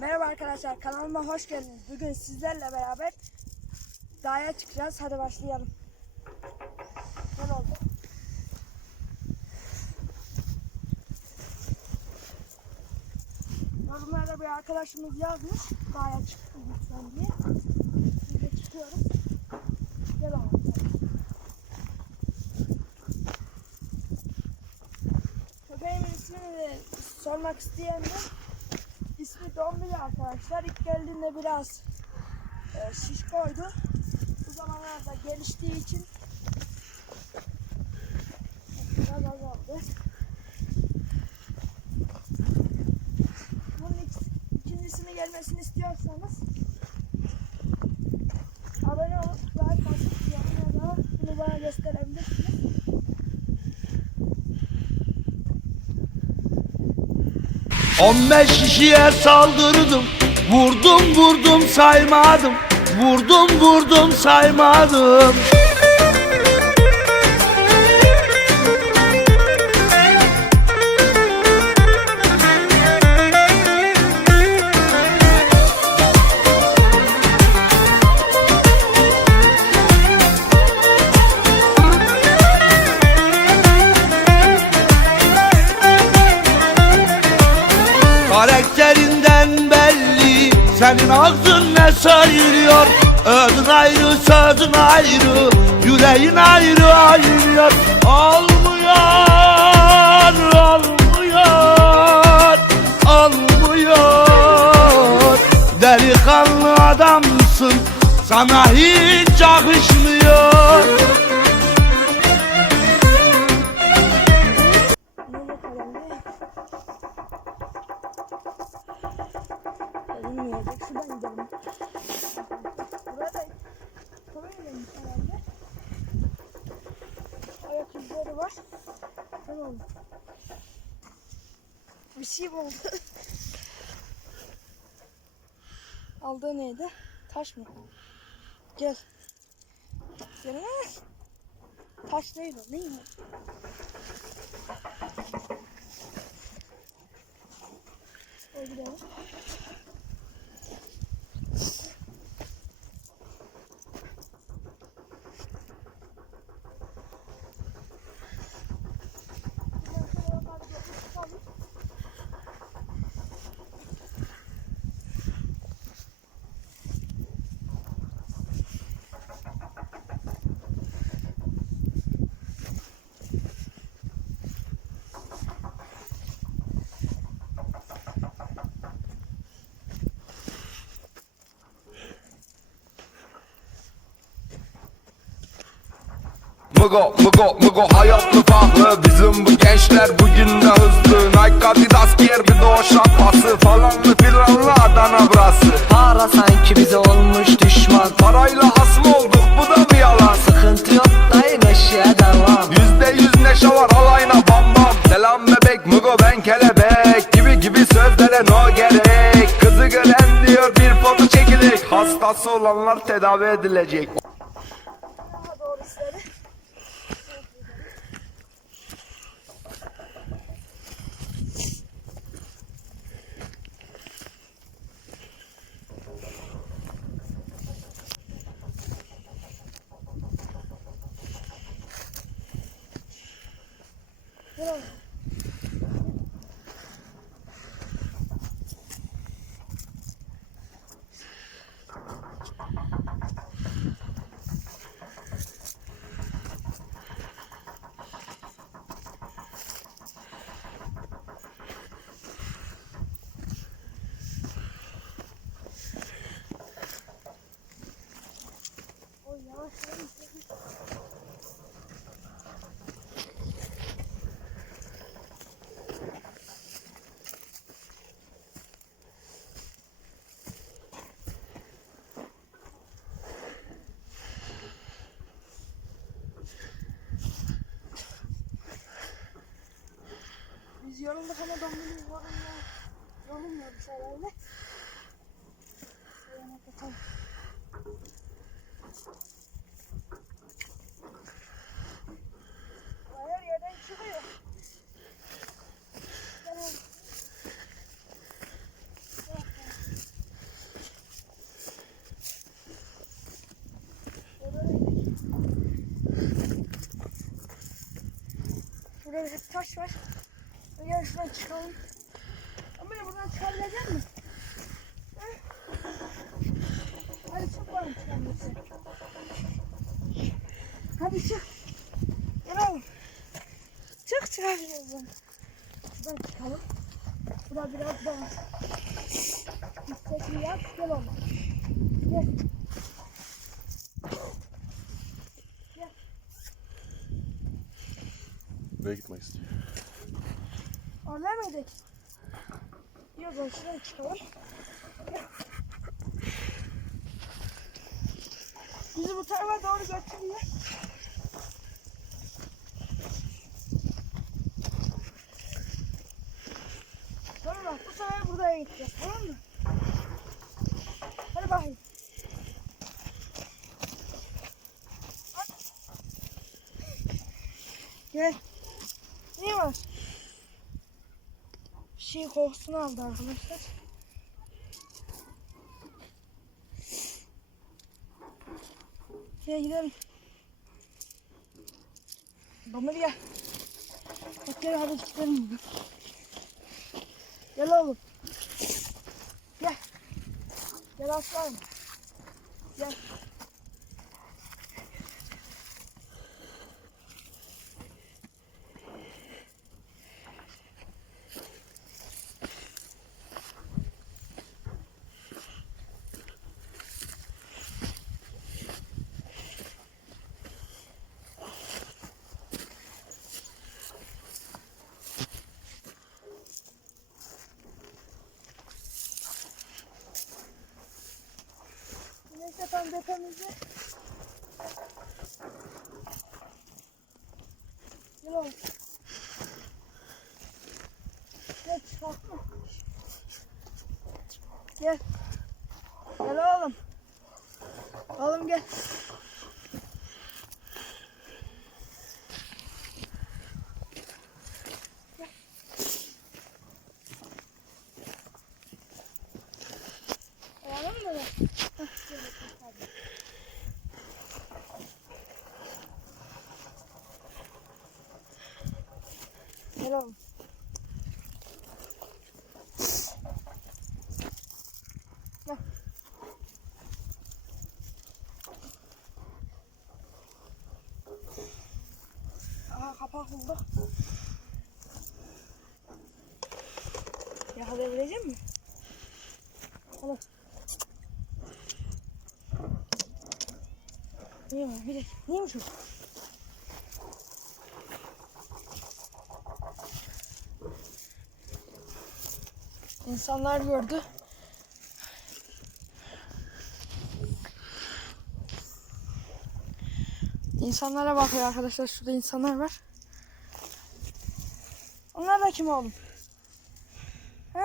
Merhaba arkadaşlar kanalıma hoş geldiniz. Bugün sizlerle beraber dağa çıkacağız. Hadi başlayalım. Ne oldu? Yorumlarda bir arkadaşımız yazmış. Dağa çıktım lütfen diye. Biz de çıkıyoruz. Gel bakalım. Köpeğimin ismini de sormak isteyenler İsmi Dombili arkadaşlar. İlk geldiğinde biraz e, şişkoydu. Bu zamanlarda geliştiği için biraz azaldı. Bunun ik- ikincisini gelmesini istiyorsanız 15 kişiye saldırdım. Vurdum vurdum saymadım. Vurdum vurdum saymadım. Karakterinden belli. Senin ağzın ne sayılıyor? Ödün ayrı sözün ayrı. Yüreğin ayrı ayırıyor Olmuyor Olmuyor Olmuyor Delikanlı adamsın. Sana hiç yakışmıyor Bilmiyorduk. Şuradan gidelim. Burada kameraymış herhalde. Ayak izleri var. Tamam. Bir şey oldu? Aldığı neydi? Taş mı? Gel. Gel. Taş değil o değil mi? O gidelim. Mugo, mugo, mugo hayatlı farklı. Bizim bu gençler bugün de hızlı. Nike Adidas giyer bir de o şapkası Falanlı filanlı Adana burası. Para sanki bize olmuş düşman. Parayla hasım olduk bu da mı yalan. Sıkıntı yok dayı neşeye devam Yüzde yüz neşe var alayına bam bam. Selam bebek mugo ben kelebek. Gibi gibi sözlere no gerek. Kızı gören diyor bir foto çekilecek Hastası olanlar tedavi edilecek Oh. kanalda bana Dumbledore'u yorumla, yorumluyormuş herhalde. Şöyle bakalım. Her yerden çıkıyor. Burada bir taş var. Gel şuradan çıkalım. Ama ya buradan çıkabilecek misin? Hadi çık bakalım çıkabilirsin. Hadi çık. Gel oğlum. Çık çıkabiliriz. Şuradan çıkalım. Burada biraz daha. Yüksekliği yap. Gel oğlum. Şuradan çıkalım. Bizi bu tarafa doğru götürüyor. Tamam bak bu sefer buraya gideceğiz tamam mı? Hadi bakayım. Gel. Ne var? Şey kokusunu aldı arkadaşlar. Gel gidelim. Bana gel. Bak gel hadi gidelim. Gel oğlum. Gel. Gel aslanım. Gel. Yapan depemizi. Oğlum. Gel çıkartma. Gel. Gel oğlum. Oğlum. Gel. Ayağını mı böyle? Hah, şöyle hadi. Gel oğlum. Gel. Aha kapak bulduk. Yakalayabilecek misin? Al. Niye var? Bir dakika. Niye mi çok? İnsanlar gördü. İnsanlara bakıyor arkadaşlar. Şurada insanlar var. Onlar da kim oğlum? He?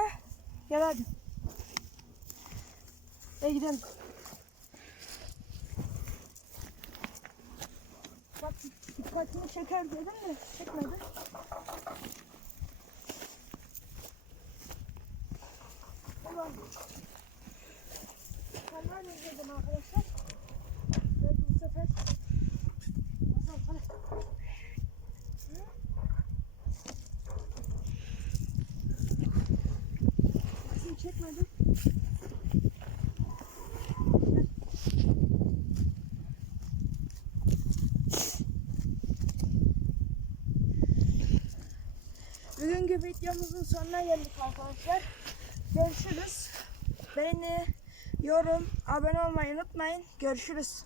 Gel hadi. E gidelim. Bak dikkatimi çeker dedim de çekmedi. Ben böyle izledim arkadaşlar. Belki bu sefer. Hasan hadi. Hı? Dikkatimi çekmedi. Bugünkü videomuzun sonuna geldik arkadaşlar. Görüşürüz. Beğeni, yorum, abone olmayı unutmayın. Görüşürüz.